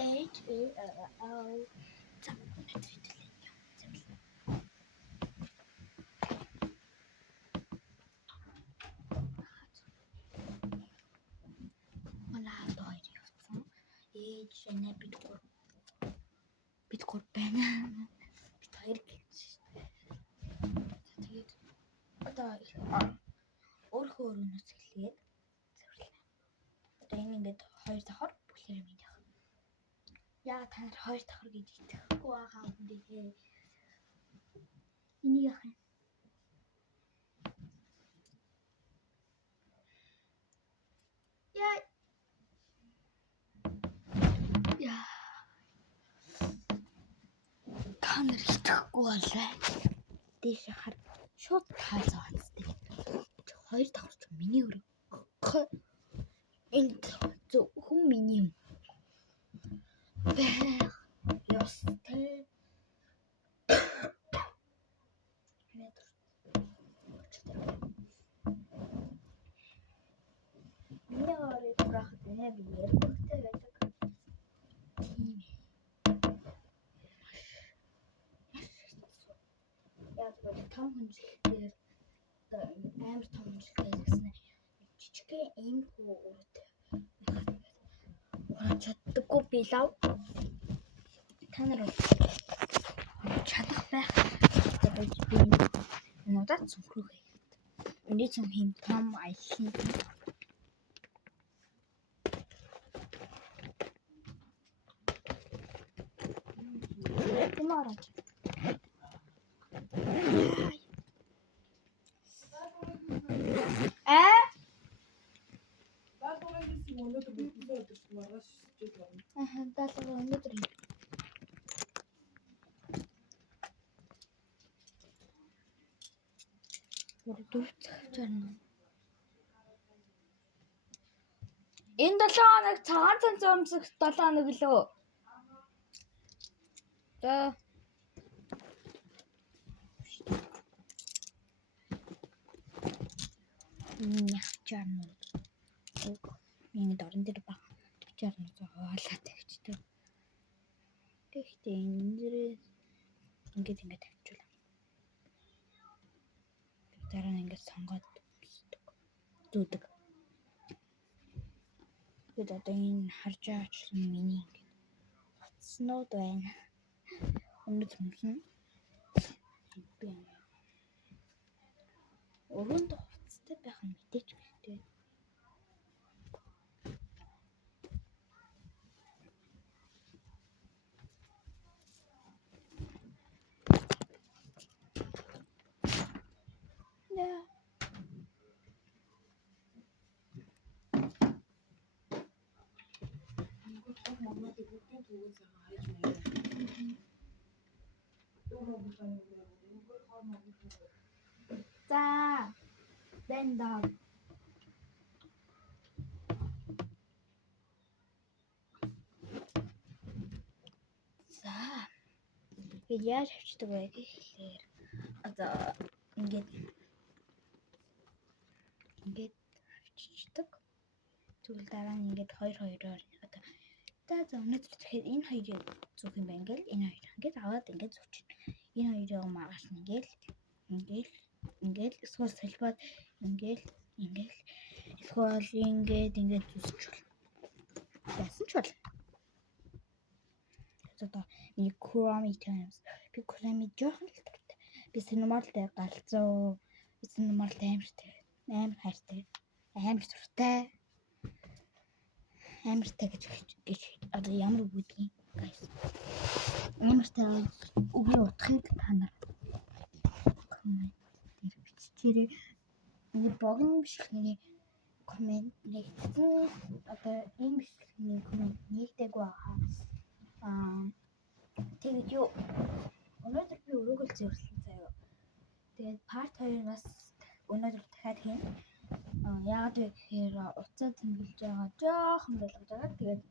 HAO. Шинэ биткор байна. Бид хоёр гэж. Тэгээд одоо өөрөө өөрөөс хэлээд зөвлөө. Одоо энэ ингээд хоёр давхар бүхлээр юм яах. Яа та нар хоёр давхар гэж итгэхгүй байгаа юм бэ? Энийг яах юм? Яа. Та нар итгэхгүй болоо. Дээш хар шууд таалцаа хацдаг. Хоёр давхар ч миний өрөө. Энд зөвхөн миний юм. Ястэй. Миний орой турахад нэ би ярихтай байдаг. Тийм. Яг бол том хүнжлэлээр амар том хүнжлэлтэй гэсэн жижигхэн ийм хөө өрөөтэй ураад чаддаггүй би лав. Та нар чадах байх. Тэгээд би надад цөмхрөөгэй. Эний цөм хин том аялын. Тэмаарч. Өнөөдөр энэ 7 хоног цагаан цанц өмсөх 7 хоног лөө. За. Чарнууд. Миний дорн дээр баг. Чарнууд хоолой тавьчихдаг. Гэхдээ энэ дээрээ ингээд тавьчихлаа. Дараа нь ингээд сонгоод дүүдэг. Тэгээд одоо энэ харж байгаа миний ингээд утаснууд байна. Өмнөд юмсан. Өрөөнд хуцтай байх нь мэдээч хэрэгтэй. За, бэнда. За. Би яаж авчдаг вэ гэхээр одоо ингээд авчичдаг. Тэгвэл дараа нь ингээд хоёроор одоо за өнөөдөр тэгэхээр энэ хоёрыг зүг юм байна гэл энэ хоёр ингээд аваад ингээд зүгчнэ. Энэ хоёрыг маргааш ингээд эсвэл салбаад ингээд эсвэл ингээд зүсч бол. Яасан ч бол. Одоо нэг Chrome Times би Chrome жоохон л дуртай. Би синемалтай галзуу. Би синемалтай амар хайртай. Амар дуртай. Амартай гэж одоо ямар үг гэдгийг guys. Амартай үгийн утгыг та нар коммент дээр бичээрэй. Миний богино бичлэгийн коммент нэгтгэн одоо ийм бичлэгийн коммент нэгдэг байгаа. Тэгээд юу өнөөдөр би өрөөгөө зөвлөсөн заяа. Тэгээд part 2-аас өнөөдөр дахиад хийн. Яагаад вэ гэхээр уцаа тэмдэглэж байгаа жоохон байлгаж байгаа. Тэгээд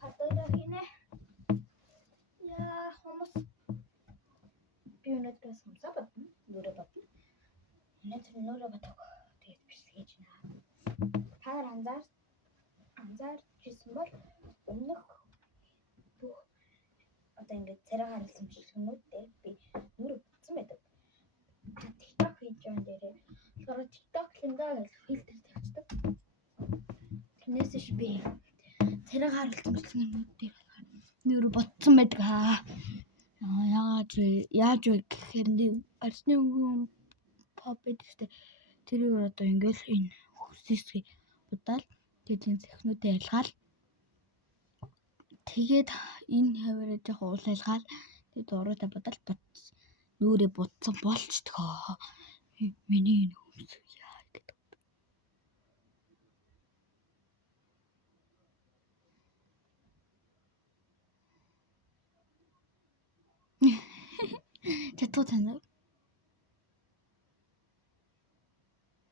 хатайраа хийнэ. Яа хүмүүс би өнөөдрөөс хамсаа бодно. Нөрөө бодно. Өнөөдөр нөрөө бодог. Тэгээд бичлэгэж байна. Та нар анзаарч ирсэн бол өмнөх бүх одоо ингээд царай гаргасан бичлэгнүүдтэй би нүрэ бүтсэн байдаг. TikTok хийж байгаа дээрээ болохоор TikTok линдаа гэж фильтр тавьчихдаг. Тэрнээс ш би царай гаргасан бичлэгнүүдтэй нүрэ ботсон байдаг. Яаж вэ гэхээр арсны өнгөн pop гэдэг тэрийг одоо ингээл энэ хөсөсгийг будаал тэгээд энэ зэхнүүдээ ялгаал тэгээд энэ хаваараа жоохон уулайлгаал тэгээд уруутай бодол нүрээ бутсан болчдгоо. Миний энэ хүмүүс яа гэдэг. Чатуу тань.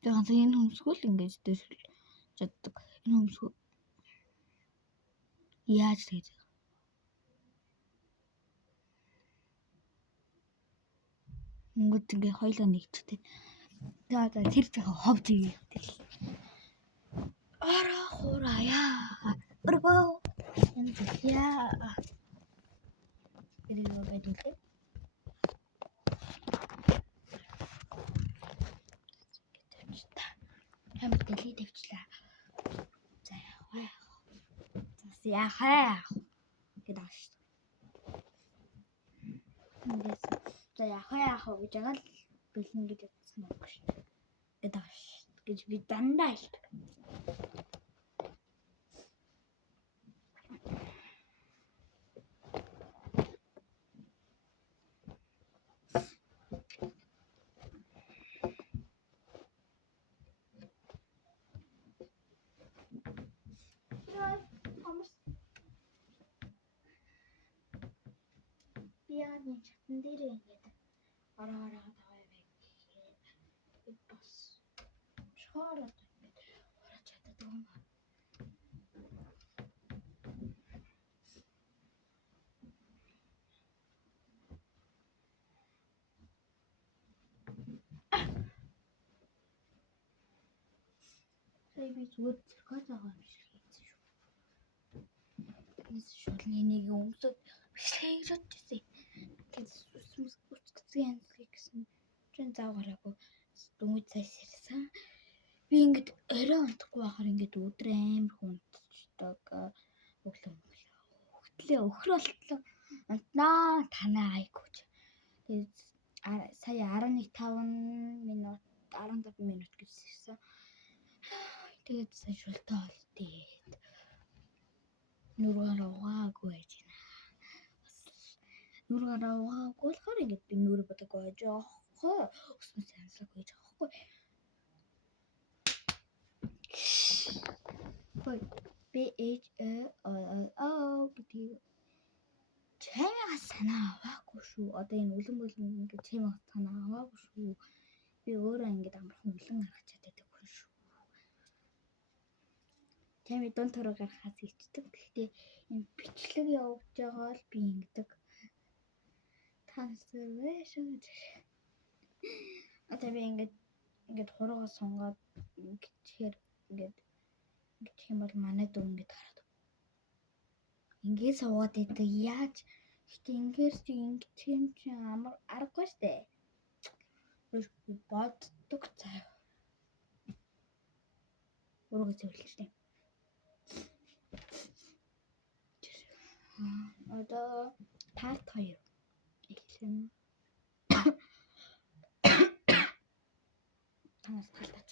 Тэгээд энэ хүмүүсгүй л ингэж дэвшил чаддаг. Энэ хүмүүсгүй яаж тэгж Ингээд ингээ хоёлоо нэгчтэй. Тэгээд тэр жоохон ховж игээл. Ара хурая. Өргөө. Энд яа. Эргөө байдгүй. Хамт дэлхий тавьчлаа. За яах. Яхаа. Гэдэг ааш. Ингээс за яах гэж байгаа л бэлэн гэж бодсон юм биш. Гэдэг ааш гэж би дандаа хэлдэг. Яа нэг чатан дээр ингээд ороо таваа байг бас шоороо ингээд ороо чаддаг юм. Сая би зүгээр зөргөө байгаа юм шиг хийсэн шүү. Тэс шулны нэг өмсөд бишлээ гэж бодчихсон. Тэс үсгцэн гэсэн чинь зав гараагүй дүнгийн цайс ирсэн. Би ингээд орой унтахгүй байхаар ингээд өдөр амар хүндчихдэг. Хөтлөө өхрөлтлөө унтнаа танаа айгууч. Тэгээд сая 11:05 минут 15 минут гэж ирсэн. Тэгээд сая шултаа олдээд нүрээр угаагүй байж байна. Нүрээр угаагүй болохоор ингээд би нүрэ бодог байж аахгүй. Өснө санслаг байж аахгүй. Хой гэдэг чамайг санаа аваагүй шүү. Одоо энэ үлэн ингээд чамайг санаа аваагүй шүү. Би өөрөө ингээд амархан үлэн гаргаж чаддаг хүн шүү. Чамайг дон төрөө гаргахаас ичдэг. Гэхдээ энэ бичлэг явуулж байгаа л би ингэдэг. Таньсан вэ шүү. Одоо би ингээд хуруугаа сунгаад ингэхээр ингээд юм бол манай дүү ингээд хараад. Ингээд суугаад идэг яаж гэтээ ингээд юм чи амар аргагүй штэ. Боддог цаа. Уруугаа цэвэрлэжтэй. Одоо part 2 эхлэн. Танаас талтаач.